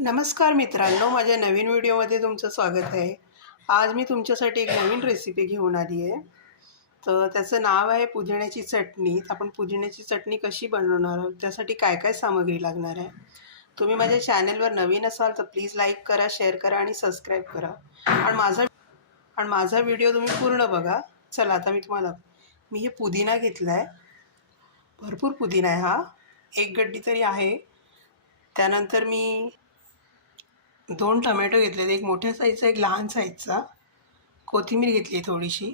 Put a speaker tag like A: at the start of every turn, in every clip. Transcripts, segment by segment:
A: नमस्कार मित्रांनो माझ्या नवीन व्हिडिओमध्ये तुमचं स्वागत आहे. आज मी तुमच्यासाठी एक नवीन रेसिपी घेऊन आली आहे. तर त्याचं नाव आहे पुदिन्याची चटणी. तर आपण पुदिन्याची चटणी कशी बनवणार आहोत? त्यासाठी काय काय सामग्री लागणार आहे? तुम्ही माझ्या चॅनलवर नवीन असाल तर प्लीज लाईक करा शेअर करा आणि सबस्क्राईब करा. आणि माझा आणि माझा व्हिडिओ तुम्ही पूर्ण बघा. चला आता मी तुम्हाला मी हे पुदिना घेतला आहे भरपूर पुदिना आहे हा. एक गड्डी तरी आहे. त्यानंतर मी दोन टमॅटो घेतलेले एक मोठ्या साईजचा एक लहान साईजचा. कोथिंबीर घेतली थोडीशी.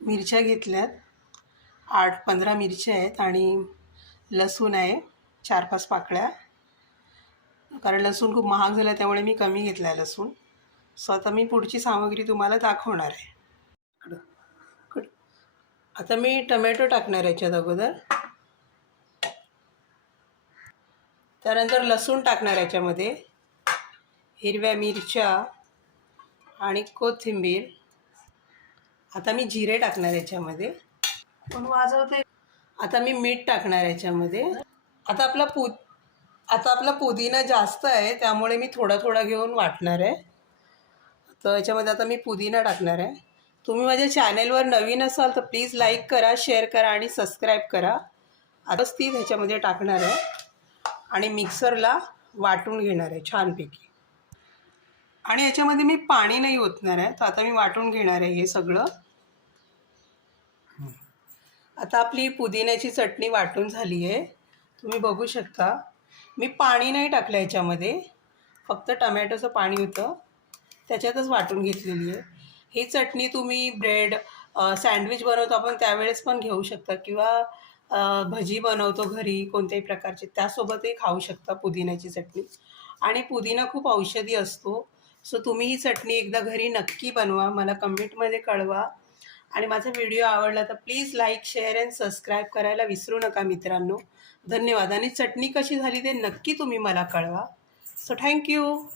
A: मिरच्या घेतल्यात. आठ पंधरा मिरच्या आहेत आणि लसूण आहे. चार पाच पाकळ्या. कारण लसूण खूप महाग झाला त्यामुळे मी कमी घेतला आहे लसूण. सो आता मी पुढची सामग्री तुम्हाला दाखवणार आहे. आता मी टमॅटो टाकणार आहे याच्यात अगोदर. त्यानंतर लसूण टाकणार याच्यामध्ये. हिरव्या मिरच्या आणि कोथिंबीर. आता मी जिरे टाकणार याच्यामध्ये. पण वाजवते आता मी मीठ टाकणार याच्यामध्ये. आता आपला पु आता आपला पुदिना जास्त आहे त्यामुळे मी थोडा थोडा घेऊन वाटणार आहे. तर याच्यामध्ये आता मी पुदिना टाकणार आहे. तुम्ही माझ्या चॅनेलवर नवीन असाल तर प्लीज लाईक करा शेअर करा आणि सबस्क्राईब करा. आताच ती ह्याच्यामध्ये टाकणार आहे आणि मिक्सरला वाटून घेणार आहे छानपैकी. आणि याच्यामध्ये मी पाणी नाही ओतणार आहे तर आता मी वाटून घेणार आहे हे सगळं. आता आपली पुदिन्याची चटणी वाटून झाली आहे. तुम्ही बघू शकता. मी पाणी नाही टाकलं याच्यामध्ये. फक्त टमॅटोचं पाणी होतं. त्याच्यातच वाटून घेतलेली आहे. ही चटणी तुम्ही ब्रेड सँडविच बनवतो आपण त्यावेळेस पण घेऊ शकता किंवा भजी बनवतो घरी कोणत्याही प्रकारची. त्यासोबतही खाऊ शकता पुदिन्याची चटणी. आणि पुदिना खूप औषधी असतो. सो तुम्ही ही चटणी एकदा घरी नक्की बनवा मला कमेंटमध्ये कळवा. आणि माझा व्हिडिओ आवडला तर please like share and subscribe करायला विसरू नका मित्रांनो. धन्यवाद. आणि चटणी कशी झाली ते नक्की तुम्ही मला कळवा. So thank you